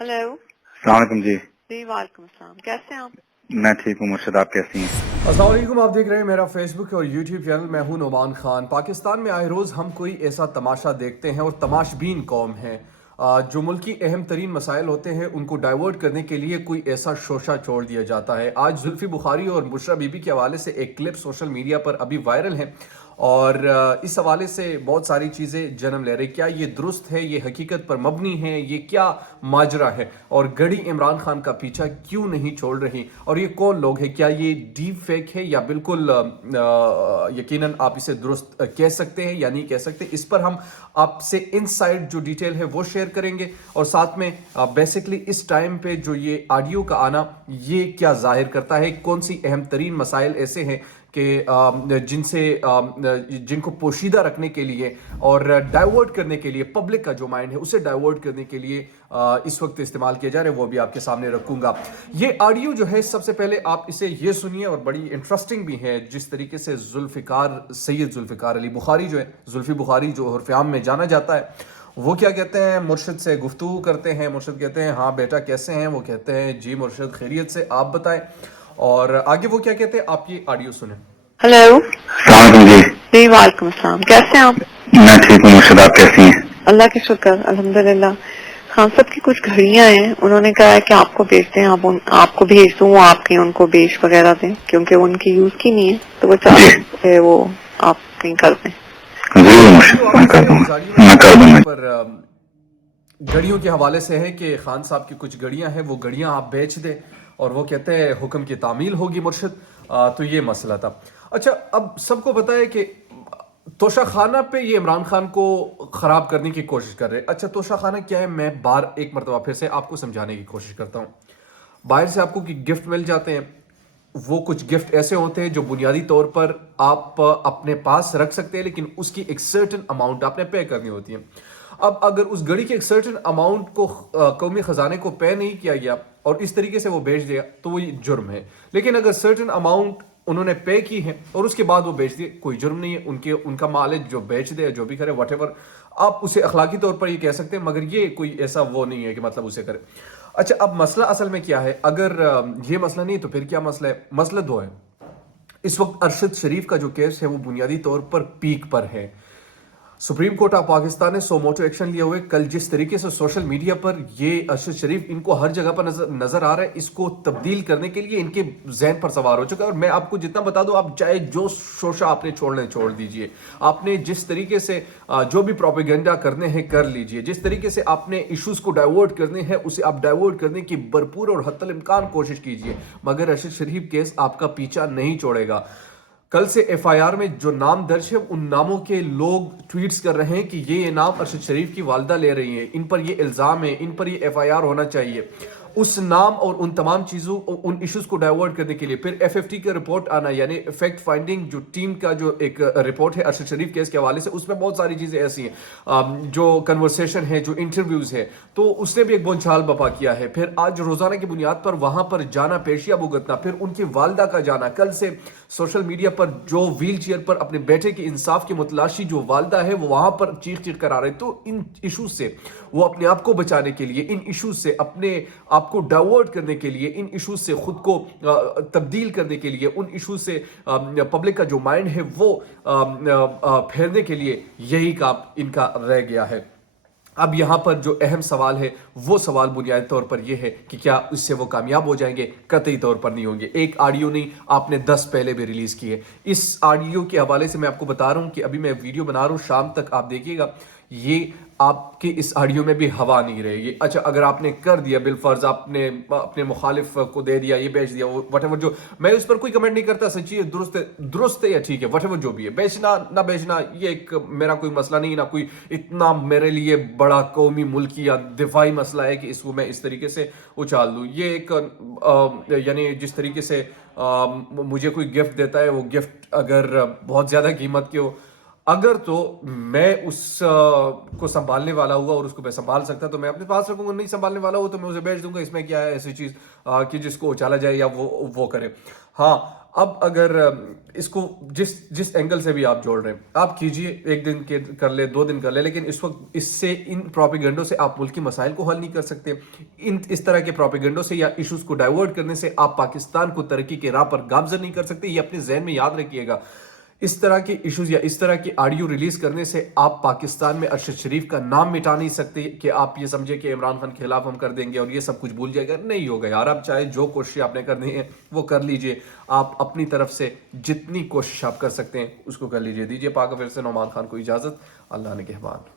Hello. अस्सलाम वालेकुम जी। जी वालेकुम अस्सलाम, कैसे हैं आप? मैं ठीक हूँ मुर्शद, आप कैसी हैं? अस्सलाम वालेकुम, आप देख रहे हैं मेरा फेसबुक और यूट्यूब चैनल। मैं हूं नोमान खान। पाकिस्तान में आए रोज़ हम कोई ऐसा तमाशा देखते हैं और तमाशबीन कौम है जो मुल्क की अहम तरीन मसाइल होते हैं उनको डाइवर्ट करने के लिए कोई ऐसा शोशा छोड़ दिया जाता है। आज जुल्फी बुखारी और बुशरा बीबी के हवाले से एक क्लिप सोशल मीडिया पर अभी वायरल है और इस हवाले से बहुत सारी चीज़ें जन्म ले रही। क्या ये दुरुस्त है, ये हकीकत पर मबनी है, ये क्या माजरा है और गढ़ी इमरान खान का पीछा क्यों नहीं छोड़ रही, और ये कौन लोग हैं? क्या ये डीप फेक है या बिल्कुल यकीनन आप इसे दुरुस्त कह सकते हैं या नहीं कह सकते? इस पर हम आपसे इनसाइड जो डिटेल है वो शेयर करेंगे और साथ में बेसिकली इस टाइम पे जो ये ऑडियो का आना ये क्या जाहिर करता है, कौन सी अहम तरीन मसाइल ऐसे हैं कि जिनको पोशीदा रखने के लिए और डाइवर्ट करने के लिए पब्लिक का जो माइंड है उसे डाइवर्ट करने के लिए इस वक्त इस्तेमाल किया जा रहा है, वो भी आपके सामने रखूंगा। ये ऑडियो जो है सबसे पहले आप इसे ये सुनिए और बड़ी इंटरेस्टिंग भी है जिस तरीके से सैयद जुल्फ़िकार अली बुखारी जो है, जुल्फ़ी बुखारी जो उर्फ़ आम में जाना जाता है, वो क्या कहते हैं, मुर्शिद से गुफ्तगू करते हैं। मुर्शिद कहते हैं हाँ बेटा कैसे हैं, वो कहते हैं जी मुर्शिद खैरियत से, आप बताएं। और आगे वो क्या कहते हैं आप ये ऑडियो सुने। हेलो। अस्सलाम वालेकुम जी। जी वालेकुम अस्सलाम, कैसे हैं आप? मैं ठीक हूँ मुर्शद, आप कैसी हैं? अल्लाह के शुक्र, अल्हम्दुलिल्लाह। खान साहब की कुछ घड़ियां हैं, उन्होंने कहा है कि आपको भेज दें, आपको भेज दूं, आप कहीं उनको बेच वगैरह दें क्योंकि उनकी यूज की नहीं है, तो वो चाहते हैं वो आप कहीं कर दें। जरूर मुर्शद, मैं कर दूंगा। पर घड़ियों के हवाले से है कि खान साहब की कुछ घड़ियां हैं, वो घड़ियां आप बेच दे और वो कहते हैं हुक्म की तामील होगी मुर्शिद। तो ये मसला था। अच्छा, अब सबको पता है कि तोशा खाना पे ये इमरान खान को खराब करने की कोशिश कर रहे हैं। अच्छा, तोशा खाना क्या है, मैं बार एक मरतबा फिर से आपको समझाने की कोशिश करता हूँ। बाहर से आपको गिफ्ट मिल जाते हैं, वो कुछ गिफ्ट ऐसे होते हैं जो बुनियादी तौर पर आप अपने पास रख सकते हैं, लेकिन उसकी एक सर्टेन अमाउंट आपने पे करनी होती है। अब अगर उस घड़ी के एक सर्टेन अमाउंट को कौमी खजाने को पे नहीं किया गया और इस तरीके से वो बेच दिया तो वो जुर्म है। लेकिन अगर सर्टेन अमाउंट उन्होंने पे की है और उसके बाद वो बेच दिए, कोई जुर्म नहीं है। उनका माल है, जो बेच दे जो भी करे व्हाटएवर, आप उसे अखलाकी तौर पर ये कह सकते हैं, मगर ये कोई ऐसा वो नहीं है कि मतलब उसे करे। अच्छा, अब मसला असल में क्या है? अगर ये मसला नहीं तो फिर क्या मसला है? मसला दो है। इस वक्त अरशद शरीफ का जो केस है वो बुनियादी तौर पर पीक पर है। सुप्रीम कोर्ट ऑफ पाकिस्तान ने सो मोटो एक्शन लिया हुए। कल जिस तरीके से सोशल मीडिया पर ये अरशद शरीफ इनको हर जगह पर नजर आ रहा है, इसको तब्दील करने के लिए इनके जहन पर सवार हो चुका है। और मैं आपको जितना बता दूं, आप चाहे जो शोशा आपने छोड़ दीजिए, आपने जिस तरीके से जो भी प्रोपेगेंडा करने हैं कर लीजिए, जिस तरीके से आपने इश्यूज को डाइवर्ट करने हैं उसे आप डाइवर्ट करने की भरपूर और हत्तल इम्कान कोशिश कीजिए, मगर अरशद शरीफ केस आपका पीछा नहीं छोड़ेगा। कल से एफआईआर में जो नाम दर्ज है उन नामों के लोग ट्वीट्स कर रहे हैं कि ये नाम अरशद शरीफ की वालदा ले रही है, इन पर ये इल्जाम है, इन पर ये एफआईआर होना चाहिए। उस नाम और उन तमाम चीजों, उन इश्यूज को डाइवर्ट करने के लिए फिर एफएफटी का रिपोर्ट आना, यानी फैक्ट फाइंडिंग जो टीम का जो एक रिपोर्ट है अरशद शरीफ केस के हवाले से, उसमें बहुत सारी चीजें ऐसी हैं जो कन्वर्सेशन है, जो इंटरव्यूज है, तो उसने भी एक बोलचाल बपा किया है। फिर आज रोजाना की बुनियाद पर वहां पर जाना, पेशिया भुगतना, फिर उनकी वालदा का जाना। कल से सोशल मीडिया पर जो व्हील चेयर पर अपने बेटे के इंसाफ की मुतलाशी जो वालदा है वो वहां पर चीख कर आ रहे। तो इन इशूज से वो अपने आप को बचाने के लिए, इन इशूज से अपने आप को डाइवर्ट करने के लिए, इन इशूज से खुद को तब्दील करने के लिए, उन इशूज से पब्लिक का जो माइंड है वो फेरने के लिए यही काम इनका रह गया है। अब यहाँ पर जो अहम सवाल है वो सवाल बुनियादी तौर पर यह है कि क्या इससे वो कामयाब हो जाएंगे? कतई तौर पर नहीं होंगे। एक ऑडियो नहीं, आपने 10 पहले भी रिलीज किए। इस ऑडियो के हवाले से मैं आपको बता रहा हूँ कि अभी मैं वीडियो बना रहा हूँ, शाम तक आप देखिएगा, ये आपकी इस ऑडियो में भी हवा नहीं रहेगी। अच्छा, अगर आपने कर दिया बिलफर्ज, आपने अपने मुखालिफ को दे दिया, ये बेच दिया, वटेवर, जो मैं उस पर कोई कमेंट नहीं करता, सच्ची है, दुरुस्त है या ठीक है, वटेवर जो भी है, बेचना ना बेचना ये एक मेरा कोई मसला नहीं, ना कोई इतना मेरे लिए बड़ा कौमी मुल्की या दिफाई मसला है कि इसको मैं इस तरीके से उछाल दूँ। ये एक यानी जिस तरीके से मुझे कोई गिफ्ट देता है, वो गिफ्ट अगर बहुत ज़्यादा कीमत के हो, اگر تو میں اس کو سنبھالنے والا ہوا اور اس کو میں سنبھال سکتا تو میں اپنے پاس رکھوں گا, نہیں سنبھالنے والا ہو تو میں اسے بیچ دوں گا. اس میں کیا ہے ایسی چیز کہ جس کو اچالا جائے یا وہ کرے. ہاں اب اگر اس کو جس اینگل سے بھی آپ جوڑ رہے ہیں آپ کیجئے, 1 دن کر لے 2 دن کر لے, لیکن اس وقت اس سے ان پروپیگنڈوں سے آپ ملکی مسائل کو حل نہیں کر سکتے. اس طرح کے پروپیگنڈوں سے یا ایشوز کو ڈائیورٹ کرنے سے آپ پاکستان کو ترقی کے راہ پر گامزن نہیں کر سکتے. یہ اپنے ذہن میں یاد رکھیے گا. اس طرح کے ایشوز یا اس طرح کی آڈیو ریلیز کرنے سے آپ پاکستان میں ارشد شریف کا نام مٹا نہیں سکتے کہ آپ یہ سمجھے کہ عمران خان کے خلاف ہم کر دیں گے اور یہ سب کچھ بھول جائے گا. نہیں ہوگا یار. آپ چاہے جو کوشش آپ نے کرنی ہے وہ کر لیجئے. آپ اپنی طرف سے جتنی کوشش آپ کر سکتے ہیں اس کو کر لیجئے. دیجئے پاک افیر سے نعمان خان کو اجازت. اللہ نے کہبان.